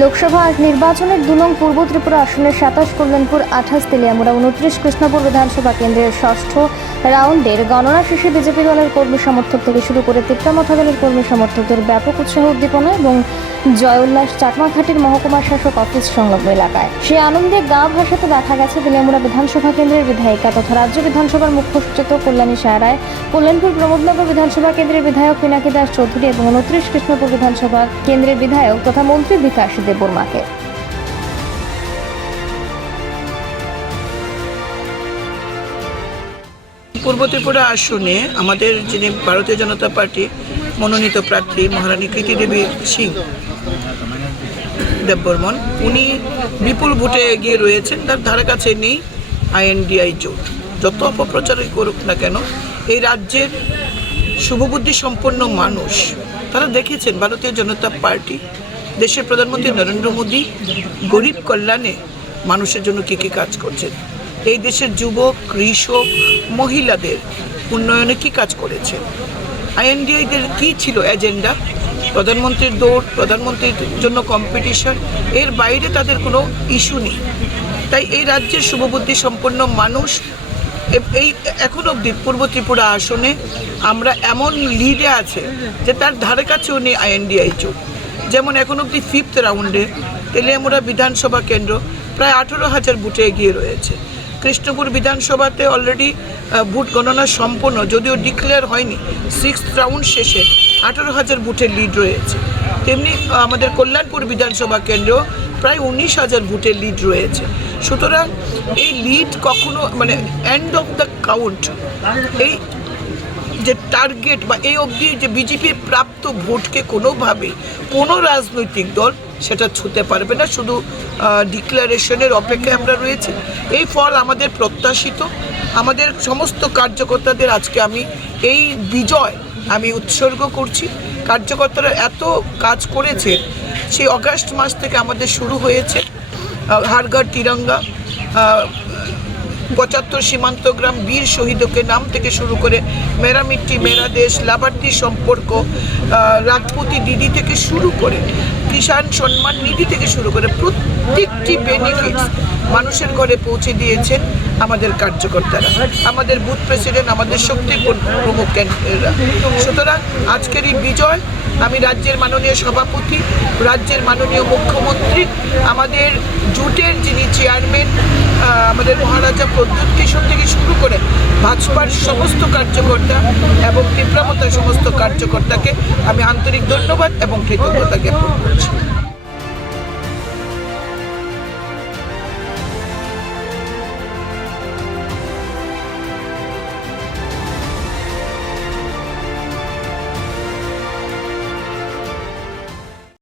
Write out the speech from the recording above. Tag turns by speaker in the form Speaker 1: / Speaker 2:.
Speaker 1: লোকসভা নির্বাচনের দু নং পূর্ব ত্রিপুরা আসনের সাতাশ, কল্যাণপুর আঠাশ, তেলিয়ামুড়া উনত্রিশ, কৃষ্ণপুর বিধানসভা কেন্দ্রের ষষ্ঠ রাউন্ডের গণনা শেষে বিজেপি দলের কর্মী সমর্থক থেকে শুরু করে তিপ্রামথা দলের কর্মী সমর্থকদের ব্যাপক উৎসাহ উদ্দীপনা এবং জয় উল্লাস চাকমাঘাটের মহকুমা শাসক অফিস সংলগ্ন এলাকায়। সে আনন্দে গা ভাসাতে দেখা গেছে তেলিয়ামুড়া বিধানসভা কেন্দ্রের বিধায়িকা তথা রাজ্য বিধানসভার মুখ্য সচেতক কল্যাণী সায়রায় কল্যাণপুর প্রমোদনগর বিধানসভা কেন্দ্রের বিধায়ক পিনাকি দাস চৌধুরী এবং উনত্রিশ কৃষ্ণপুর বিধানসভা কেন্দ্রের বিধায়ক তথা মন্ত্রী বিকাশ দেববর্মাকে
Speaker 2: পূর্ব ত্রিপুরা আসনে আমাদের যিনি ভারতীয় জনতা পার্টি মনোনীত প্রার্থী মহারানী কৃতি দেবী সিং দেববর্মন, উনি বিপুল ভোটে এগিয়ে রয়েছেন, তার ধারে কাছে নেই আইএনডিআই জোট। যত অপপ্রচারই করুক না কেন, এই রাজ্যের শুভবুদ্ধি সম্পন্ন মানুষ, তারা দেখেছেন ভারতীয় জনতা পার্টি দেশের প্রধানমন্ত্রী নরেন্দ্র মোদী গরিব কল্যাণে মানুষের জন্য কী কী কাজ করছেন? এই দেশের যুবক, কৃষক, মহিলাদের উন্নয়নে কি কাজ করেছে? আইএনডিআইদের কি ছিল এজেন্ডা? প্রধানমন্ত্রীর দৌড়, প্রধানমন্ত্রীর জন্য কম্পিটিশন, এর বাইরে তাদের কোনো ইস্যু নেই। তাই এই রাজ্যের শুভবুদ্ধি সম্পন্ন মানুষ এই এখন অব্দি পূর্ব ত্রিপুরা আসনে আমরা এমন লিডে আছে যে তার ধারে কাছেও নেই আইএনডিআই চোখ যেমন এখন অবধি ফিফথ রাউন্ডে তেলিয়ামুড়া বিধানসভা কেন্দ্র প্রায় আঠেরো হাজার বুথে এগিয়ে রয়েছে। কৃষ্ণপুর বিধানসভাতে অলরেডি ভোট গণনা সম্পন্ন, যদিও ডিক্লেয়ার হয়নি। সিক্স রাউন্ড শেষে আঠেরো হাজার বুথের লিড রয়েছে। তেমনি আমাদের কল্যাণপুর বিধানসভা কেন্দ্র প্রায় উনিশ হাজার ভোটের লিড রয়েছে। সুতরাং এই লিড কখনো মানে এন্ড অফ দ্য কাউন্ট এই যে টার্গেট বা এই অবধি যে বিজেপির প্রাপ্ত ভোটকে কোনোভাবে কোনো রাজনৈতিক দল সেটা ছুতে পারবে না। শুধু ডিক্লারেশনের অপেক্ষায় আমরা রয়েছি। এই ফল আমাদের প্রত্যাশিত। আমাদের সমস্ত কার্যকর্তাদের আজকে আমি এই বিজয় আমি উৎসর্গ করছি। কার্যকর্তারা এত কাজ করেছে সেই অগাস্ট মাস থেকে আমাদের শুরু হয়েছে। আহ, হারগড় তিরঙ্গা পঁচাত্তর সীমান্ত গ্রাম বীর শহীদকে নাম থেকে শুরু করে মেরা মিট্টি মেরা দেশ লাভার্থী সম্পর্ক রাজপুতি দিদি থেকে শুরু করে কিষাণ সম্মান নিধি থেকে শুরু করে প্রত্যেকটি বেনিফিটস মানুষের ঘরে পৌঁছে দিয়েছেন আমাদের কার্যকর্তারা। আমাদের বুথ প্রেসিডেন্ট আমাদের শক্তি প্রমুখ ক্যান্ডিডেটরা সুতরাং আজকের এই বিজয়, আমি রাজ্যের মাননীয় সভাপতি, রাজ্যের মাননীয় মুখ্যমন্ত্রী, আমাদের জুটের যিনি চেয়ারম্যান আমাদের মহারাজা প্রদ্যুৎ কিশোর থেকে শুরু করে ভাজপার সমস্ত কার্যকর্তা এবং তীব্রামতার সমস্ত কার্যকর্তাকে আমি আন্তরিক ধন্যবাদ এবং কৃতজ্ঞতা জ্ঞাপন করছি।